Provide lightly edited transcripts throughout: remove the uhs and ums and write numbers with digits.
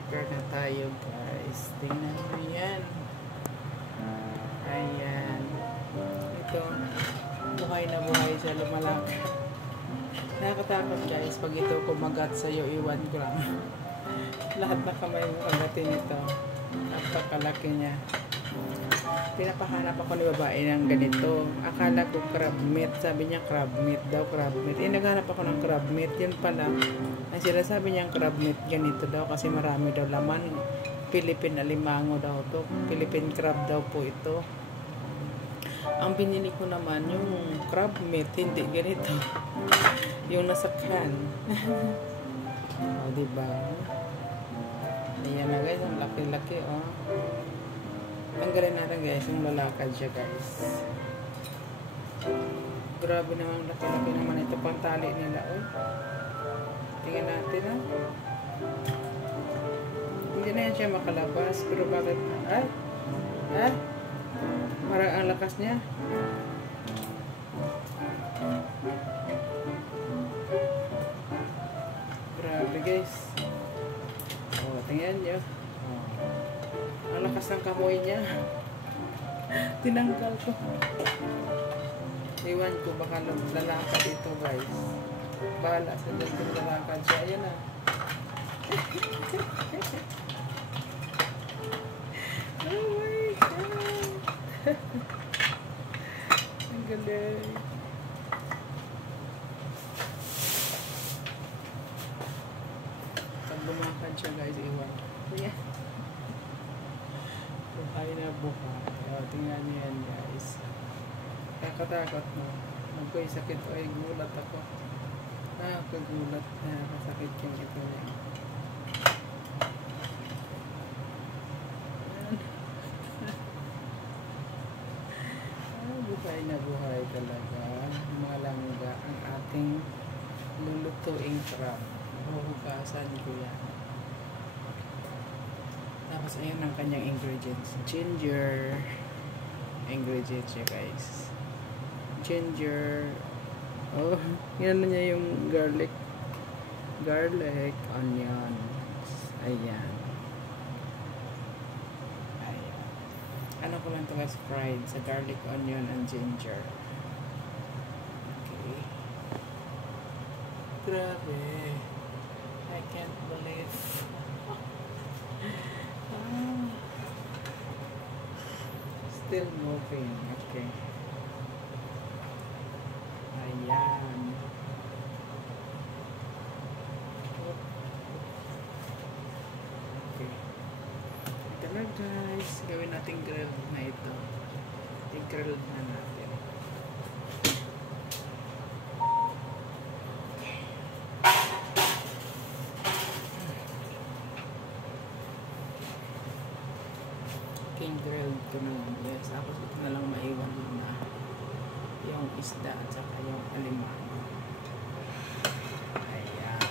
Prepare na tayo, guys. Tingnan mo yan. Ayan. Ito, buhay na buhay siya, lumalaki. Nakakatakot, guys. Pag ito kumagat sa'yo, iwan ko lang. Lahat na kamay mo kagatin ito. Napakalaki niya. Pinapahanap ako ni babae ng ganito. Akala ko crab meat. Sabi niya crab meat daw, crab meat. Naghanap ako ng crab meat. Yun pala. Ang sinasabi niya crab meat ganito daw kasi marami daw laman. Philippine alimango daw to. Philippine crab daw po ito. Ang binili ko naman yung crab meat, hindi ganito. Yung nasa can. O, diba? Ayan na, guys. Ang laki-laki, oh. Tanggalin natin, guys, yung lalakad siya, guys. Grabe naman, laki-laki naman ito pang tali nila, oh. Tingnan natin, oh. Hindi na yan siya makalabas, pero bakit, marang ang lakas niya. Grabe, guys. Oh, tingnan nyo. Ang lakas ng kamoy niya. Tinanggal ko. Iwan ko, baka lalakad ito, guys. Bahala sa dyan kung lalakad siya. Ayan na. Oh my God. Ang galing. Pag lumakad siya, guys, iwan. Ayan. Buhay na buhay. O, tingnan niyo yan, guys. Nakatakot mo. Magko'y sakit o ay gulat ako. Nakakagulat na nakasakit yung ito niya. Buhay na buhay talaga. Mga langga ang ating lulutuing crab. Huhugasan ko yan. Tapos ayun ang kanyang ingredients. Ginger. Ingredients niya, guys. Ginger. Oh, yan na niya yung garlic. Garlic, onions. Ayan. Ayan. Ano ko lang ito, guys, fried sa garlic, onion, and ginger. Okay. Grabe. I can't believe. Still moving. Okay. Ayan. Okay. Ito na, guys. Gawin natin grilled na ito. I-grilled na natin. Grilled ko na lang, guys. Tapos ito na lang maiwan na yung isda at saka yung alimango. Ayan.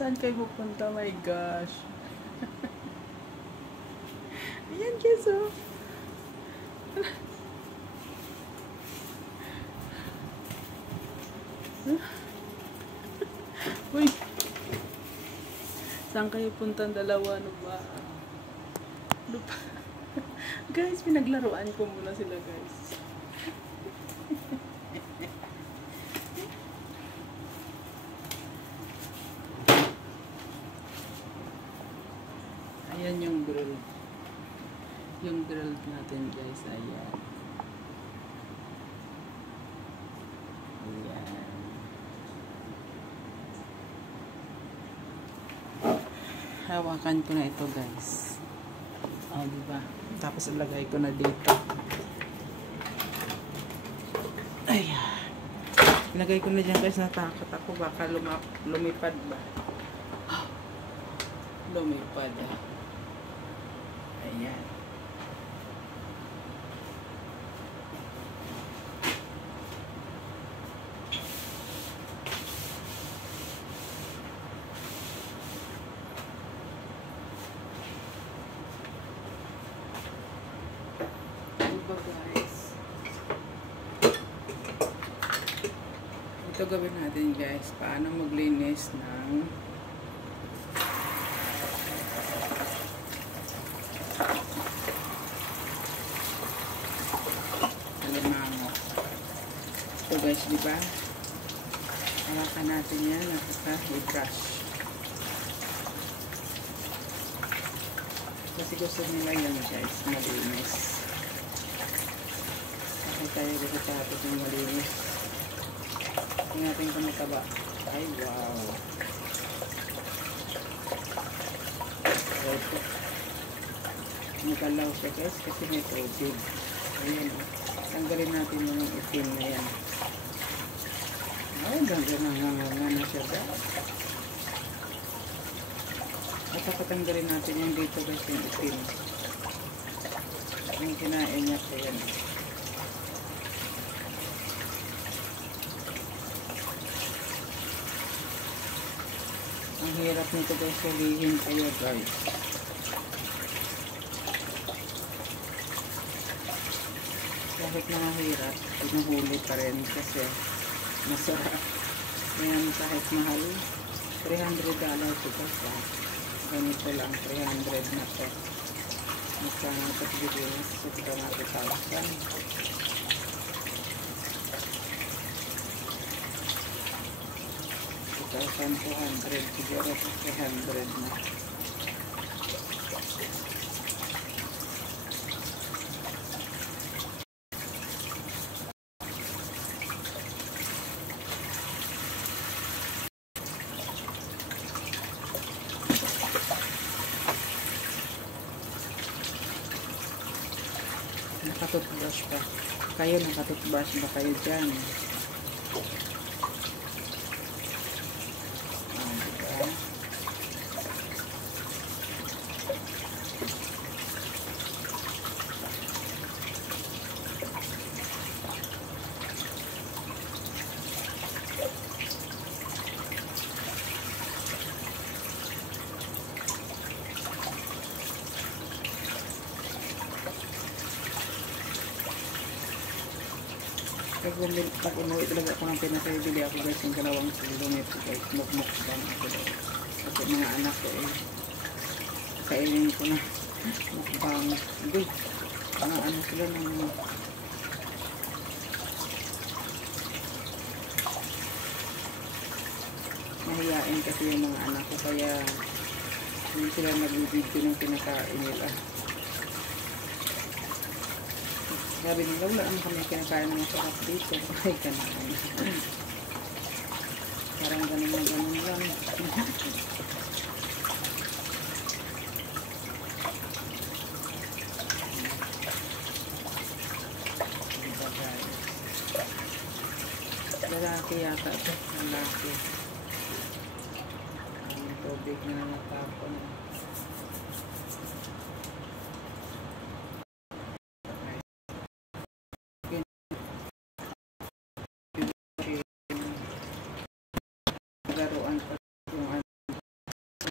Saan kayo pupunta? My gosh. Ayan guys, oh. Uy. Saan kayo puntang dalawa? Ano ba? Ano ba? Guys, pinaglaruan ko muna sila, guys. Ayan yung grill. Yung grill natin, guys. Ayan. Ayan. Hawakan ko na ito, guys. Oh, diba? Tapos ilagay ko na dito. Ayan. Ilagay ko na dyan, guys. Natakot ako. Baka lumipad ba? Lumipad. Ayan. Guys, ito gawin natin, guys, paano maglinis ng alimango. Ito, guys, diba hawakan natin yan at saka i-brush kasi gusto nila yan, guys, malinis. Tayo dito tapos yung malinis. Tingnan natin kung mataba. Ay, wow. Ito. Magalaw siya, guys, kasi may tubig. Ayan. Tanggalin natin yung itim na yan. Ay, ganda na siya, guys. At patanggalin natin yung dito, guys, yung itim. Yung kinain niya, ayan. Ang hirap nito, guys, hulihin kayo, guys. Kahit mahirap, pinuhuli pa rin kasi masarap. Ayan, kahit mahal, $300 ito, guys. Ganito lang, 300 na ito. Magkano ito Pilipinas, ito ka mga 2,000. 200 siguro 300 na. Nakatutbrush pa. Kayo nakatutbrush ba kayo dyan? Pag umuwi talaga ako ng Pinas, bili ako, guys, yung 2 kilo nito, guys, mukmukbang ako, guys. Kasi mga anak ko, kainin ko na mukbang. Hindi, mga ano sila ng mahiyain kasi yung mga anak ko, kaya hindi sila nag-video ng pinakain nila. Sabi nila, wala naman kami kinakain ng masarap dito. Ay, ganun. Parang ganun na ganun lang. Lalaki yata ito. Lalaki. Ang tubig na natapon.